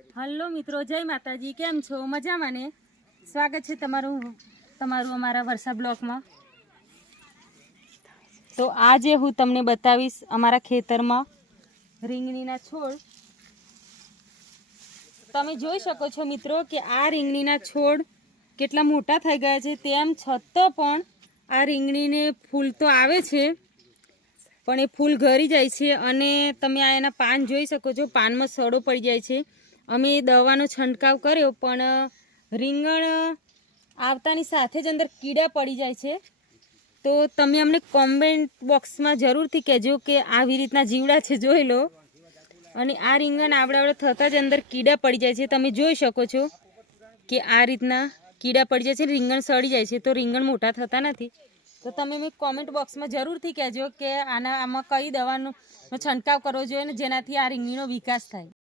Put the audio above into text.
Hello મિત્રો, જય માતાજી. કેમ છો? મજામાં ને? સ્વાગત છે તમારું અમારા વર્ષા બ્લોકમાં. તો આજે હું તમને બતાવીશ અમારા ખેતરમાં રીંગણીના છોડ. તમે જોઈ શકો છો મિત્રો કે આ રીંગણીના છોડ કેટલા મોટા થઈ ગયા છે. તેમ છતાં પણ આ રીંગણીને ફૂલ તો આવે છે, પણ એ ફૂલ ઘરી જાય છે. અને તમે આ એના પાન જોઈ શકો છો, પાનમાં સડો પડી જાય છે. અમે દવાનો છંટકાવ કર્યો, પણ રીંગણ આવતાની સાથે જ અંદર કીડા પડી જાય છે. તો તમે અમને કોમેન્ટ બોક્સમાં જરૂરથી કહેજો કે આવી રીતના જીવડા છે, જોઈ લો. અને આ રીંગણ આવડે થતાં જ અંદર કીડા પડી જાય છે. તમે જોઈ શકો છો કે આ રીતના કીડા પડી જાય છે, રીંગણ સડી જાય છે. તો રીંગણ મોટા થતા નથી. તો તમે મેં કોમેન્ટ બોક્સમાં જરૂરથી કહેજો કે આમાં કઈ દવાનો છંટકાવ કરવો જોઈએ ને જેનાથી આ રીંગણીનો વિકાસ થાય.